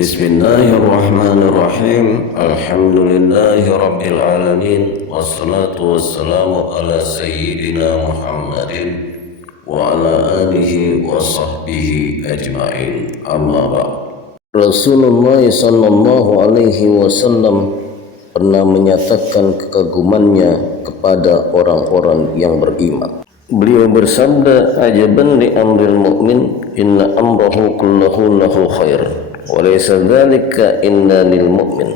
Bismillahirrahmanirrahim. Alhamdulillahirrabbilalamin. Wassalatu wassalamu ala sayyidina Muhammadin wa ala alihi wa sahbihi ajma'in. Amma ba'd. Rasulullah sallallahu alaihi wasallam pernah menyatakan kekagumannya kepada orang-orang yang beriman. Beliau bersabda, ajaban li amril mu'min, inna amrahu kullahu lahu khair, wa laysa dzalika illa lil mu'min,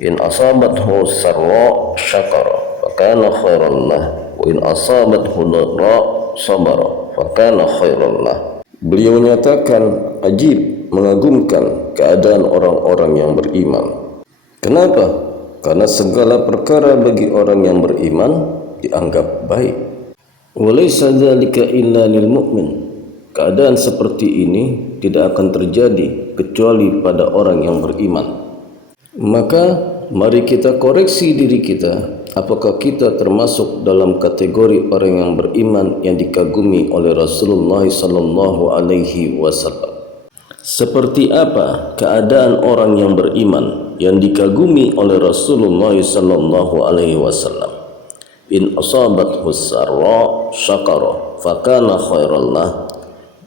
in asabathu sarra syakara fa kana khairan lah, wa in asabathu dharra sabara fa kana khairan lah. Beliau menyatakan, ajib, mengagumkan keadaan orang-orang yang beriman. Kenapa? Karena segala perkara bagi orang yang beriman dianggap baik. Walaysa dzalika illa lil mu'min. Keadaan seperti ini tidak akan terjadi kecuali pada orang yang beriman. Maka mari kita koreksi diri kita, apakah kita termasuk dalam kategori orang yang beriman yang dikagumi oleh Rasulullah sallallahu alaihi wasallam. Seperti apa keadaan orang yang beriman yang dikagumi oleh Rasulullah sallallahu alaihi wasallam? In asabathu sarra syakara fakana khairan lah.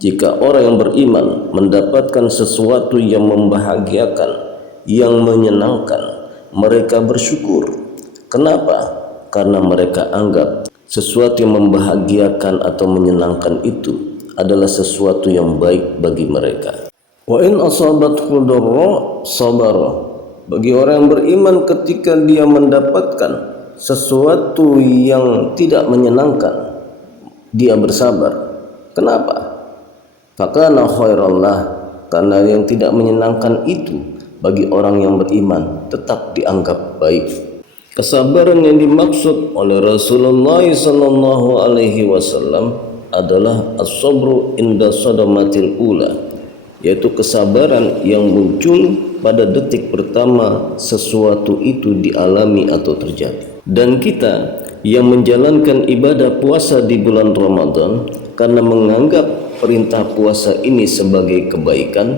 Jika orang yang beriman mendapatkan sesuatu yang membahagiakan, yang menyenangkan, mereka bersyukur. Kenapa? Karena mereka anggap sesuatu yang membahagiakan atau menyenangkan itu adalah sesuatu yang baik bagi mereka. Wa in asabathu dharra sabara. Bagi orang yang beriman, ketika dia mendapatkan sesuatu yang tidak menyenangkan, dia bersabar. Kenapa? Fakana khairan lah. Karena yang tidak menyenangkan itu bagi orang yang beriman tetap dianggap baik. Kesabaran yang dimaksud oleh Rasulullah sallallahu alaihi wasallam adalah as-sabru inda sadamatil ula, yaitu kesabaran yang muncul pada detik pertama sesuatu itu dialami atau terjadi. Dan kita yang menjalankan ibadah puasa di bulan Ramadan karena menganggap perintah puasa ini sebagai kebaikan,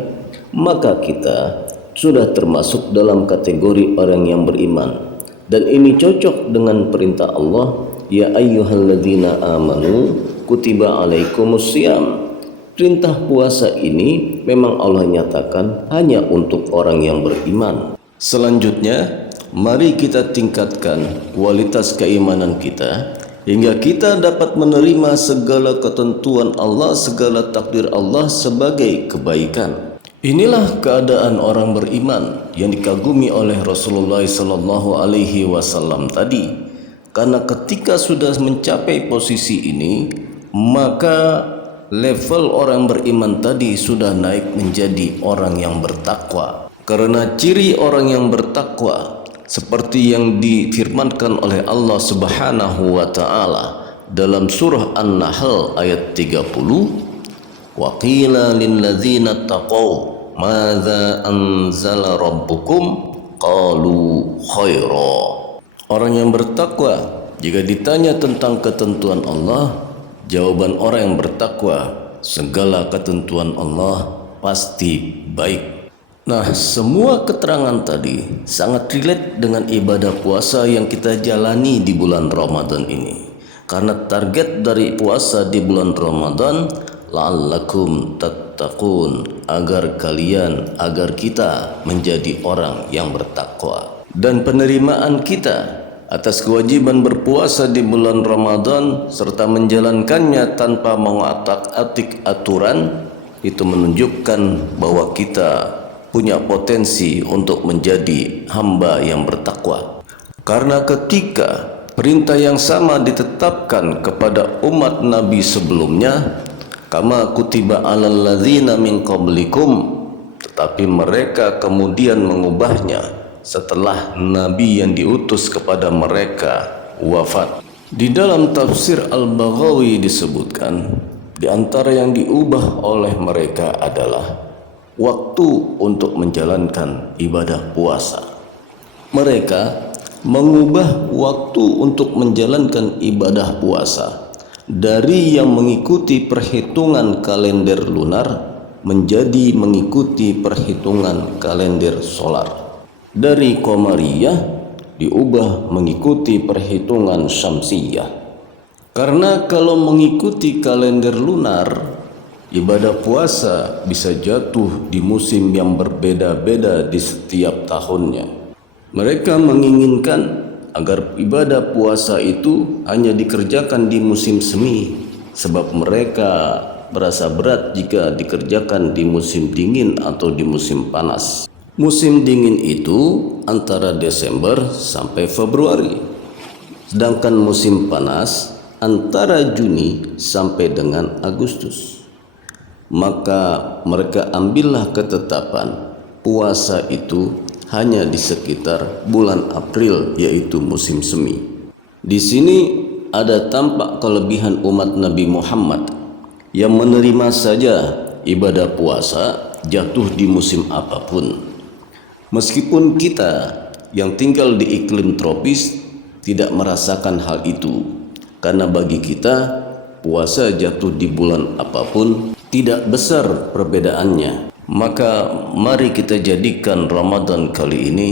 maka kita sudah termasuk dalam kategori orang yang beriman. Dan ini cocok dengan perintah Allah, ya ayyuhalladzina amanu kutiba alaikumusiyam. Perintah puasa ini memang Allah nyatakan hanya untuk orang yang beriman. Selanjutnya, mari kita tingkatkan kualitas keimanan kita hingga kita dapat menerima segala ketentuan Allah, segala takdir Allah sebagai kebaikan. Inilah keadaan orang beriman yang dikagumi oleh Rasulullah sallallahu alaihi wasallam tadi. Karena ketika sudah mencapai posisi ini, maka level orang beriman tadi sudah naik menjadi orang yang bertakwa. Karena ciri orang yang bertakwa seperti yang difirmankan oleh Allah Subhanahu wa taala dalam surah An-Nahl ayat 30, wa qila lil ladzina taqaw madza anzala rabbukum qalu khaira. Orang yang bertakwa jika ditanya tentang ketentuan Allah, jawaban orang yang bertakwa, segala ketentuan Allah pasti baik. Nah, semua keterangan tadi sangat relate dengan ibadah puasa yang kita jalani di bulan Ramadan ini. Karena target dari puasa di bulan Ramadan, la'allakum tattaqun, agar kita menjadi orang yang bertakwa. Dan penerimaan kita atas kewajiban berpuasa di bulan Ramadan serta menjalankannya tanpa mengotak-atik aturan, itu menunjukkan bahwa kita punya potensi untuk menjadi hamba yang bertakwa. Karena ketika perintah yang sama ditetapkan kepada umat Nabi sebelumnya, kama kutiba alal ladzina min qablikum, tetapi mereka kemudian mengubahnya setelah Nabi yang diutus kepada mereka wafat. Di dalam tafsir Al-Baghawi disebutkan, di antara yang diubah oleh mereka adalah waktu untuk menjalankan ibadah puasa. Mereka mengubah waktu untuk menjalankan ibadah puasa dari yang mengikuti perhitungan kalender lunar menjadi mengikuti perhitungan kalender solar. Dari Qamariyah diubah mengikuti perhitungan Syamsiyah. Karena kalau mengikuti kalender lunar, ibadah puasa bisa jatuh di musim yang berbeda-beda di setiap tahunnya. Mereka menginginkan agar ibadah puasa itu hanya dikerjakan di musim semi, sebab mereka berasa berat jika dikerjakan di musim dingin atau di musim panas. Musim dingin itu antara Desember sampai Februari, sedangkan musim panas antara Juni sampai dengan Agustus. Maka mereka ambillah ketetapan puasa itu hanya di sekitar bulan April, yaitu musim semi. Di sini ada tampak kelebihan umat Nabi Muhammad yang menerima saja ibadah puasa jatuh di musim apapun. Meskipun kita yang tinggal di iklim tropis tidak merasakan hal itu, karena bagi kita puasa jatuh di bulan apapun tidak besar perbedaannya. Maka mari kita jadikan Ramadan kali ini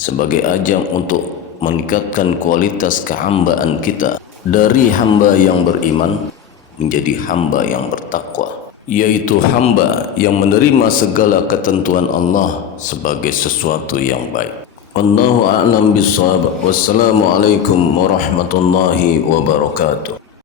sebagai ajang untuk meningkatkan kualitas kehambaan kita dari hamba yang beriman menjadi hamba yang bertakwa, yaitu hamba yang menerima segala ketentuan Allah sebagai sesuatu yang baik. Wallahu a'lam bishawab. Wassalamualaikum warahmatullahi wabarakatuh.